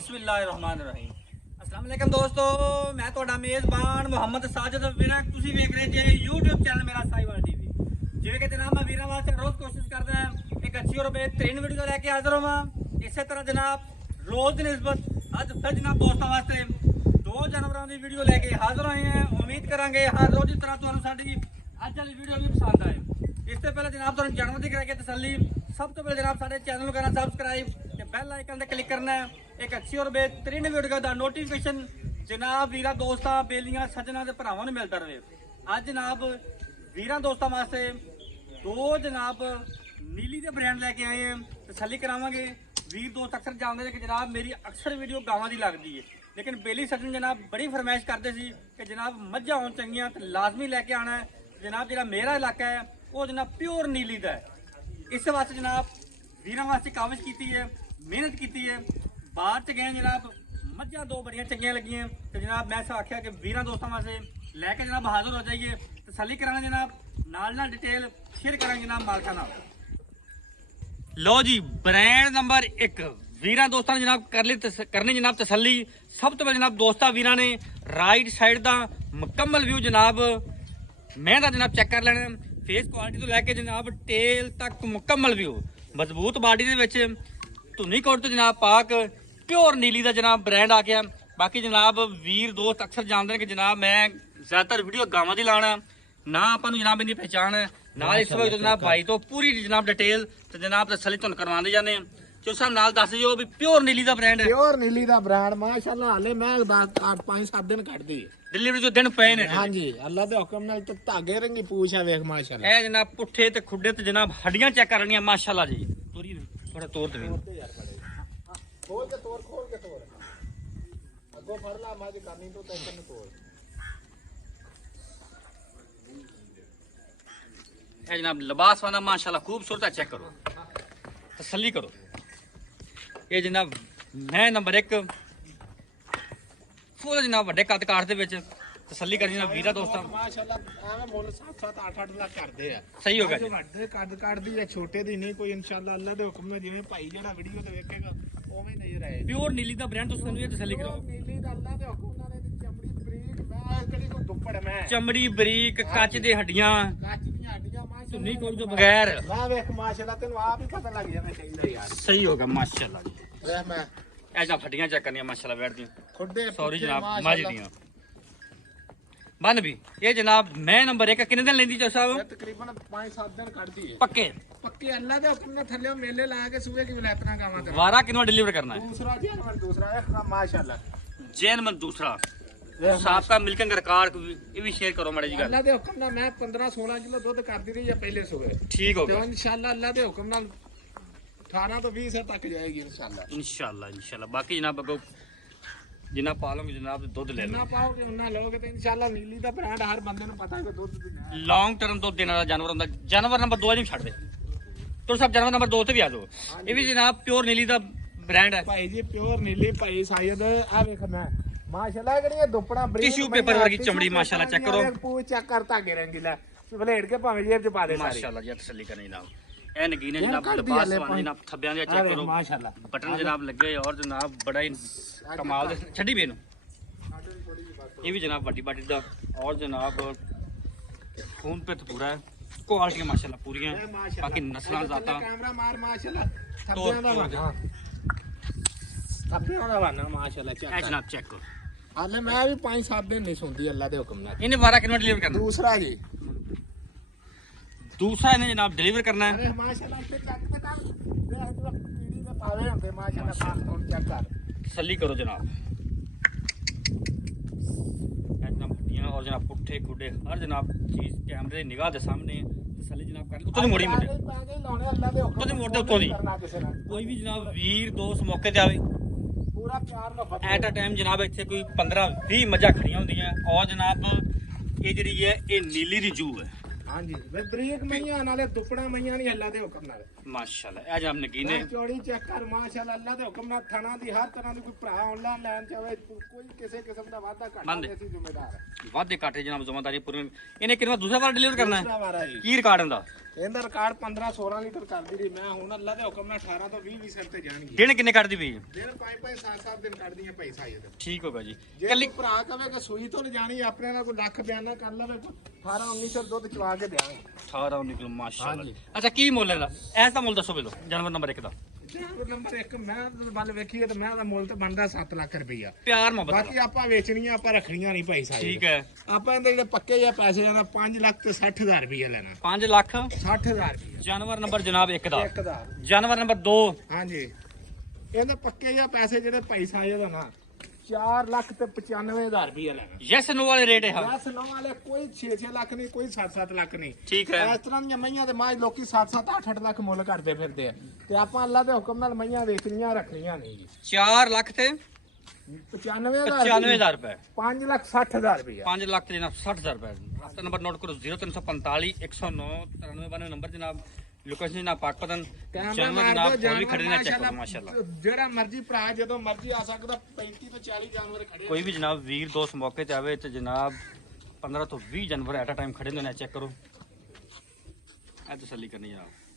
बिस्मिल्लाहिर्रहमानिर्रहीम। अस्सलाम वालेकुम दोस्तों, मैं ਤੁਹਾਡਾ ਮੇਜ਼ਬਾਨ ਮੁਹੰਮਦ ਸਾਜਦ ਵੀਰਾਂ ਤੁਸੀਂ ਵੇਖ ਰਹੇ ਜੇ YouTube ਚੈਨਲ ਮੇਰਾ ਸਾਈਵਾਲ ਟੀਵੀ। ਜਿਵੇਂ ਕਿ ਜਨਾਬ ਮੈਂ ਵੀਰਾਂ ਵਾਸਤੇ ਰੋਜ਼ ਕੋਸ਼ਿਸ਼ ਕਰਦਾ ਹਾਂ ਇੱਕ ਅੱਛੀ ਔਰ ਬਿਹਤਰੀਨ ਵੀਡੀਓ ਲੈ ਕੇ ਹਾਜ਼ਰ ਹੋਵਾਂ। ਇਸੇ ਤਰ੍ਹਾਂ ਜਨਾਬ ਰੋਜ਼ ਦੀ ਨਿਸਬਤ ਅੱਜ ਫਿਰ ਜਨਾਬ ਦੋਸਤਾਂ ਵਾਸਤੇ ਦੋ ਜਾਨਵਰਾਂ ਦੀ ਵੀਡੀਓ ਲੈ ਕੇ ਹਾਜ਼ਰ ਹੋਏ ਹਾਂ। ਉਮੀਦ ਕਰਾਂਗੇ ਹਰ ਰੋਜ਼ ਦੀ ਤਰ੍ਹਾਂ ਤੁਹਾਨੂੰ ਸਾਡੀ ਅੱਜ ਵਾਲੀ ਵੀਡੀਓ ਵੀ ਪਸੰਦ ਆਏ। ਇਸ ਤੋਂ ਪਹਿਲਾਂ ਜਨਾਬ ਤੁਹਾਨੂੰ ਜਾਨਵਰ ਦੀ ਕਰਾ ਕੇ ਤਸੱਲੀ, ਸਭ ਤੋਂ ਪਹਿਲਾਂ ਜਨਾਬ ਸਾਡੇ ਚੈਨਲ ਨੂੰ ਕਰਨਾ ਸਬਸਕ੍ਰਾइब ਤੇ ਬੈਲ ਆਈਕਨ ਤੇ ਕਲਿੱਕ करना है। एक अच्छी और बेहतरीन वीडियो का नोटिफिकेशन जनाब वीरा दोस्तों बेलियां सज्जना के भरावां नूं मिलता रहे। अज जनाब वीरा दोस्तों वास्ते दो जनाब नीली के ब्रांड लैके आए हैं, तसल्ली करावांगे। वीर दोस्त अक्सर जानते हैं कि जनाब मेरी अक्सर वीडियो गावां की लगती है, लेकिन बेली सज्जन जनाब बड़ी फरमाइश करते सी कि जनाब मझां होण चंगियां ते लाजमी लैके आना है। जनाब जिहड़ा मेरा इलाका है वो जनाब प्योर नीली का है। इस वास्ते जनाब वीरां वास्ते काविश की है, मेहनत की है। बाहर च गए जनाब मझां दो बड़ियां चंगियां लगियां तो जनाब मैं आख्या कि वीरां दोस्तों वास्ते लैके जनाब हाजिर हो जाइए, तसल्ली कराना जनाब नाल डिटेल शेयर करांगे जनाब मालकां नाल। लो जी ब्रांड नंबर 1 वीरां दोस्तों ने जनाब करनी जनाब तसल्ली। सब तो पहले जनाब दोस्तां वीरां ने राइट साइड दा मुकम्मल व्यू जनाब मैं जनाब चेक कर लेना। फेस क्वालिटी तो लैके जनाब टेल तक मुकम्मल व्यू मजबूत बॉडी दे विच धुनी कोट तो जनाब पाक प्योर नीली का जनाब ब्रांड आ गया। बाकी जनाब वीर दोस्त अक्सर जानते हैं कि जनाब मैं ज़्यादातर वीडियो गावां दी लाना ना अपन जनाब इनकी पहचान है ना इस वक्त जनाब भाई तो पूरी जनाब डिटेल तो जनाब तसल्ली तुहानूं करवाते जाने जो साहब नाल दस दिओ भी प्योर नीली का ब्रांड है। प्योर नीली का ब्रांड माशाल्लाह हाले मैं 5-7 दिन कट दी डिलीवरी जो दिन पे ने। हाँ जी अल्लाह दे हुक्म नाल ते धागे रंगी पूछ है वेख माशाल्लाह। ए जनाब पुट्ठे ते खुड्डे ते जनाब हड्डियां चेक करनियां माशाल्लाह जी। पूरी थोड़ा तोड़ दे खोल के तोड़ अगो फड़ ला मां दी करनी तो टेंशन न तोड़। ए जनाब लिबास वाला माशाल्लाह खूबसूरत है, चेक करो तसल्ली करो। ये जनाब मैं नंबर 1 फुल जनाब वड्डे कद काठ दे विच तसल्ली करनी जनाब वीरा दोस्तों माशाल्लाह एवें मुल 7-7 8-8 लाख करदे आ। सही होगा जी। वड्डे कद काठ दी छोटे दी नहीं कोई इंशाल्लाह अल्लाह दे हुक्म नाल जिवें भाई जेड़ा वीडियो ते वेखेगा ओवें नजर आए। प्योर नीली का ब्रांड तुम ये तसल्ली करो। नीली दा अल्लाह दे हुक्म नाल चमड़ी बरीक मैं कड़ी को दुप्पड़ मैं चमड़ी बरीक कच दे हड्डियां काच दी हड्डियां माशाल्लाह धुनी कोई तो बगैर वाह वेख माशाल्लाह तेन आप ही पता लग जाना चाहिए यार। सही होगा माशाल्लाह जी। वेख मैं ऐसा हड्डियां चेक करनी माशाल्लाह बैठ दी खुडे सॉरी जनाब माजी दियां बन भी। ये जनाब मैं नंबर 1 कितने दिन लेंदी जो साहब तकरीबन 5-7 दिन कट दी है पक्के पक्के अल्लाह दे हुक्म ने थल्ले मेले ला के सुबह की विलायतना गावां ते वारा कितना डिलीवर करना है। दूसरा जानवर दूसरा है माशाल्लाह जैन मन दूसरा साहब का मिल्किंग रिकॉर्ड ये भी शेयर करो माड़ी जी गल। अल्लाह दे हुक्म नाल मैं 15-16 किलो दूध कर दी रही है पहले सुबह। ठीक हो तो गया इंशाल्लाह अल्लाह दे हुक्म नाल 18 तो 20 तक जाएगी इंशाल्लाह इंशाल्लाह। बाकी जनाब अगो जिन्ना पालोगे जनाब दूध ले लो ना पाओगे उन्ना लोगे तो इंशाल्लाह नीली दा ब्रांड हर बंदे नु पता है कि दूध देना है। लॉन्ग टर्म दूध देने वाला जानवर होंदा। जानवर नंबर 2 नहीं छड़ दे तो सब जानवर नंबर 2 ते भी आ जाओ। ये भी जनाब प्योर नीली दा ब्रांड है भाई जी प्योर नीली भाई शायद आ देखना माशाल्लाह कड़ी दुपड़ा ब्रीड टिश्यू पेपर वर्गी चमड़ी माशाल्लाह चेक करो। पूछ चेक कर धागे रंगीला ब्लेड के भाਵੇਂ जेब च पा दे सारी माशाल्लाह जी तसल्ली करनी जनाब। ए नगीने जनाब लिबास वाले जनाब थब्बियां दे चेक करो माशाल्लाह बटन जनाब लगे और जनाब बड़ा ही कमाल दे छड्डी बेनु। ये भी जनाब बड़ी बाटी दा और जनाब खून पे तो पूरा है क्वालिटी माशाल्लाह पूरी है। बाकी नस्लां जाता कैमरा मार माशाल्लाह थब्बियां दा बना थब्बियां दा बना माशाल्लाह ए चेक जनाब चेक करो। हाले मैं भी 5-7 दिन नहीं सुनती अल्लाह दे हुक्म नाल। इन्हें वारा कितना डिलीवर करना दूसरा जी दूसरा इन्हें जनाब डिलीवर करना है। अरे माशाल्लाह पे चेक पे कर देख तो पीड़ी दे पावे होंदे माशाल्लाह खास कौन चेक कर तसल्ली करो जनाब। हड्डियां और जनाब पुट्ठे खुडे हर जनाब चीज कैमरे निगाह दे सामने तसल्ली जनाब कर उत्तों दी मोड़ी मुंडे अल्लाह दे हुक्म उत्तों दी मोड़ दे उत्तों दी करना किसे ने कोई भी जनाब वीर दोस्त मौके ते आवे पूरा प्यार मोहब्बत एट अ टाइम जनाब इतने कोई 15-20 मझां खड़ियां होंदियां और जनाब ये जी है ये नीली दी जू है। हाँ जी बरीक मैयां नाले दुपड़ा मैयां नहीं अल्लाह दे हुक्म नाल। ਮਾਸ਼ਾਅੱਲਾ ਇਹ ਜਨਾਬ ਨਗੀਨੇ ਚੌੜੀ ਚੈੱਕ ਕਰ ਮਾਸ਼ਾਅੱਲਾ ਅੱਲਾ ਦੇ ਹੁਕਮ ਨਾਲ ਥਣਾ ਦੀ ਹਰ ਤਰ੍ਹਾਂ ਦੀ ਕੋਈ ਭਰਾ ਆਨਲਾਈਨ ਲੈਣ ਚਾਹੇ ਕੋਈ ਕਿਸੇ ਕਿਸਮ ਦਾ ਵਾਧਾ ਘਾਟਾ ਨਹੀਂ ਅਸੀਂ ਜ਼ਿੰਮੇਦਾਰ ਹਾਂ ਵਾਧੇ ਕਾਟੇ ਜਨਾਬ ਜ਼ਿੰਮੇਵਾਰੀ ਪੂਰੀ ਇਹਨੇ ਕਿੰਨਾ ਦੂਸਰਾ ਵਾਰ ਡਿਲੀਵਰ ਕਰਨਾ ਹੈ ਦੂਸਰਾ ਵਾਰ ਆ ਜੀ ਕੀ ਰਿਕਾਰਡ ਹੁੰਦਾ ਇਹਦਾ ਰਿਕਾਰਡ 15 16 ਲੀਟਰ ਕਰਦੀ ਰਹੀ ਮੈਂ ਹੁਣ ਅੱਲਾ ਦੇ ਹੁਕਮ ਨਾਲ 18 ਤੋਂ 20 ਸਿਰ ਤੇ ਜਾਣਗੇ ਦਿਨ ਕਿੰਨੇ ਕੱਢਦੀ ਪਈ ਦਿਨ 5 7 ਦਿਨ ਕੱਢਦੀਆਂ ਪੈਸਾ ਇਹਦੇ ਠੀਕ ਹੋਗਾ ਜੀ ਜੇ ਕੱਲੀ ਕੋਈ ਭਰਾ ਕਵੇ ਕਿ ਸੂਈ ਤੋਂ ਜਾਣੀ ਆਪਣੇ ਨਾਲ ਕੋਈ ਲੱਖ ਬਿਆਨਾ ਕਰ ਲਵੇ 18 19 ਸਿਰ ਦੁੱਧ ਚਵਾ ਕੇ ਦਿਆਂਗੇ 18 ਨਿਕਲ ਮਾਸ਼ਾਅੱਲਾ ਅੱਛਾ ਕੀ ਮੁੱਲ ਇਹਦਾ ਐਸ ਦਾ ਮੁੱਲ ਦੱਸੋ ਪਹਿਲਾਂ ਜਾਨਵਰ ਨੰਬਰ 1 ਦਾ ਜਾਨਵਰ ਨੰਬਰ 1 ਮੈਂ ਵੱਲ ਵੇਖੀਏ ਤਾਂ ਮੈਂ ਦਾ ਮੁੱਲ ਤੇ ਬਣਦਾ 7 ਲੱਖ ਰੁਪਈਆ ਪਿਆਰ ਮੁਹੱਬਤ ਬਾਕੀ ਆਪਾਂ ਵੇਚਣੀਆਂ ਆਪਾਂ ਰੱਖਣੀਆਂ ਨਹੀਂ ਪੈਸਾ ਠੀਕ ਹੈ ਆਪਾਂ ਇਹਦੇ ਜਿਹੜੇ ਪੱਕੇ ਜਾਂ ਪੈਸੇ ਆ 5 ਲੱਖ ਤੇ 60000 ਰੁਪਈਆ ਲੈਣਾ 5 ਲੱਖ 60000 ਰੁਪਈਆ ਜਾਨਵਰ ਨੰਬਰ ਜਨਾਬ 1 ਦਾ ਇੱਕ ਦਾ ਜਾਨਵਰ ਨੰਬਰ 2 ਹਾਂਜੀ ਇਹਦੇ ਪੱਕੇ ਜਾਂ ਪੈਸੇ ਜਿਹੜੇ ਪੈਸਾ ਇਹਦਾ ਨਾ 4 ਲੱਖ ਤੇ 95000 ਰੁਪਈਆ ਲੈਣਾ ਯੈਸ ਨੋ ਵਾਲੇ ਰੇਟ ਹੈ ਯਸ ਨੋ ਵਾਲੇ ਕੋਈ 6 ਲੱਖ ਨਹੀਂ ਕੋਈ 7 ਲੱਖ ਨਹੀਂ ਠੀਕ ਹੈ ਇਸ ਤਰ੍ਹਾਂ ਦੀਆਂ ਮਈਆਂ ਤੇ ਮਾਝ ਲੋਕੀ 7 8 ਲੱਖ ਮੁੱਲ ਕਰਦੇ ਫਿਰਦੇ ਆ ਤੇ ਆਪਾਂ ਅੱਲਾ ਦੇ ਹੁਕਮ ਨਾਲ ਮਈਆਂ ਵੇਚਣੀਆਂ ਰੱਖਣੀਆਂ ਨਹੀਂ ਜੀ 4 ਲੱਖ ਤੇ 95000 ਰੁਪਏ 5 ਲੱਖ 60000 ਰੁਪਈਆ 5 ਲੱਖ ਤੇ ਜਨਾਬ 60000 ਰੁਪਏ ਰਾਸਤਾ ਨੰਬਰ ਨੋਟ ਕਰੋ 0345 109 9392 ਨੰਬਰ ਜਨਾਬ ਲੋਕੇਸ਼ਨ ਜਨਾਬ ਪਾਕਪਤਨ ਜਾਨਵਰ ਜਨਾਬ ਹੋਰ ਵੀ ਖੜੇ ਨੇ ਚੈੱਕ ਕਰੋ ਮਾਸ਼ਾਅੱਲਾ ਜਿਹੜਾ ਮਰਜ਼ੀ ਭਰਾ ਜਦੋਂ ਮਰਜ਼ੀ ਆ ਸਕਦਾ 35 ਤੋਂ 40 ਜਾਨਵਰ ਖੜੇ ਕੋਈ ਵੀ ਜਨਾਬ ਵੀਰ ਦੋਸਤ ਮੌਕੇ ਤੇ ਆਵੇ ਤੇ ਜਨਾਬ 15 ਤੋਂ 20 ਜਾਨਵਰ ਐਟ ਅ ਟਾਈਮ ਖੜੇ ਨੇ ਚੈੱਕ ਕਰੋ ਇਹ ਤਸੱਲੀ ਕਰਨੀ ਜਨਾਬ